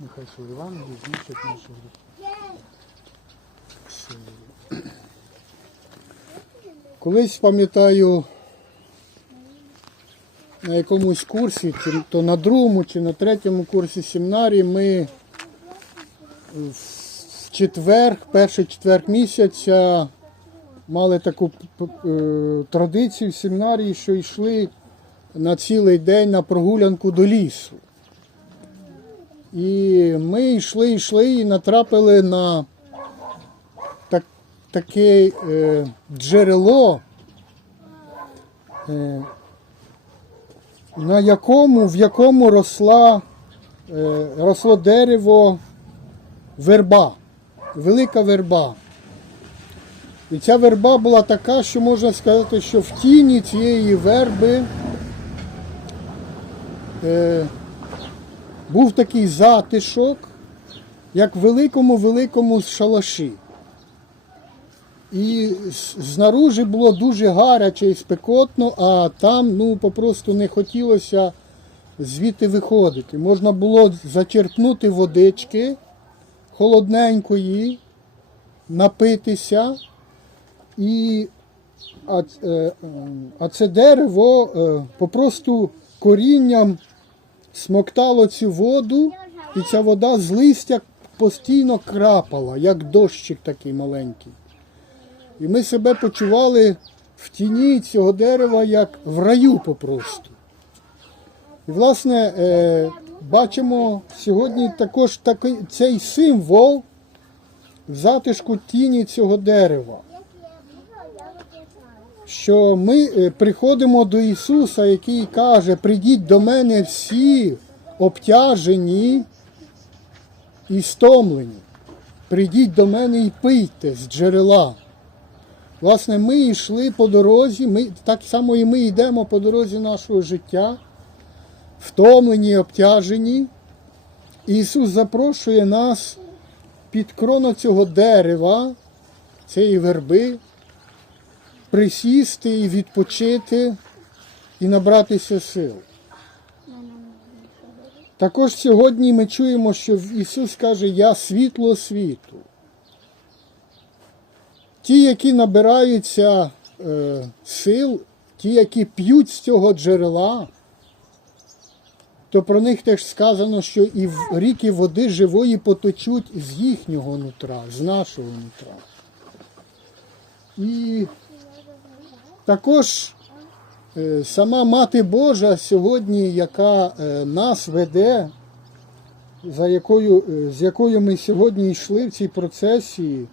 Нехай Іван зміщать нашу Колись пам'ятаю на якомусь курсі, чи то на другому, чи на третьому курсі семінарії ми в четвер, перший четвер місяця мали таку е, традицію в семінарії, що йшли на цілий день на прогулянку до лісу. І ми йшли, йшли і натрапили на так, таке е, джерело, е, на якому, в якому росла, е, росло дерево верба, велика верба. І ця верба була така, що можна сказати, що в тіні цієї верби е, був такий затишок, як в великому-великому шалаші. І знаружи було дуже гаряче і спекотно, а там ну, попросту не хотілося звідти виходити. Можна було зачерпнути водички холодненької, напитися. І, а, е, ем, а це дерево е, попросту корінням смоктало цю воду, і ця вода з листя постійно крапала, як дощик такий маленький. І ми себе почували в тіні цього дерева, як в раю попросту. І, власне, е, бачимо сьогодні також такий, цей символ в затишку тіні цього дерева. Що ми е, приходимо до Ісуса, який каже: прийдіть до мене всі обтяжені і стомлені. Прийдіть до мене і пийте з джерела. Власне, ми йшли по дорозі, ми, так само і ми йдемо по дорозі нашого життя, втомлені, обтяжені. І Ісус запрошує нас під крону цього дерева, цієї верби, присісти і відпочити і набратися сил. Також сьогодні ми чуємо, що Ісус каже, Я світло світу. Ті, які набираються е, сил, ті, які п'ють з цього джерела, то про них теж сказано, що і ріки води живої поточуть з їхнього нутра, з нашого нутра. І також е, сама Мати Божа сьогодні, яка е, нас веде, за якою, е, з якою ми сьогодні йшли в цій процесії,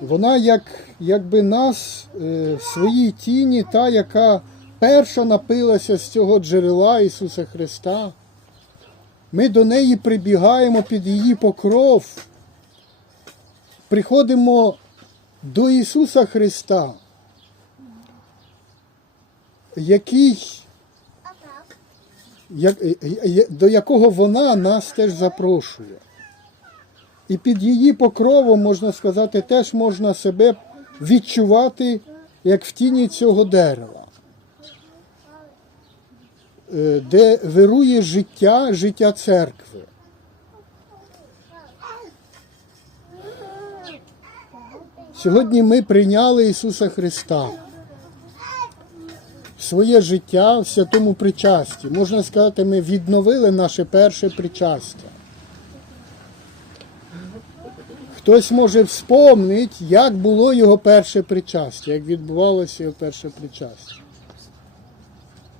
вона як, якби нас в своїй тіні, та, яка перша напилася з цього джерела Ісуса Христа. Ми до неї прибігаємо під її покров, приходимо до Ісуса Христа, який, як, до якого вона нас теж запрошує. І під її покровом, можна сказати, теж можна себе відчувати, як в тіні цього дерева, е, де вирує життя, життя церкви. Сьогодні ми прийняли Ісуса Христа в своє життя в святому причасті. Можна сказати, ми відновили наше перше причастя. Хтось може вспомнити, як було його перше причастя, як відбувалося його перше причастя.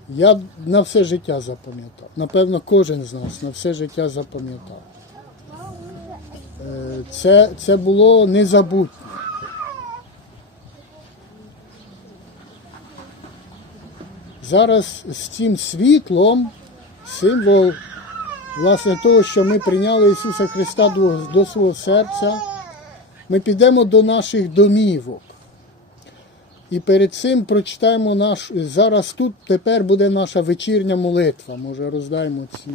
Я на все життя запам'ятав. Напевно, кожен з нас на все життя запам'ятав. Е, Це, це було незабутнє. Зараз з цим світлом символ власне того, що ми прийняли Ісуса Христа до, до свого серця, ми підемо до наших домівок. І перед цим прочитаємо наш. Зараз тут тепер буде наша вечірня молитва. Може, роздаємо ці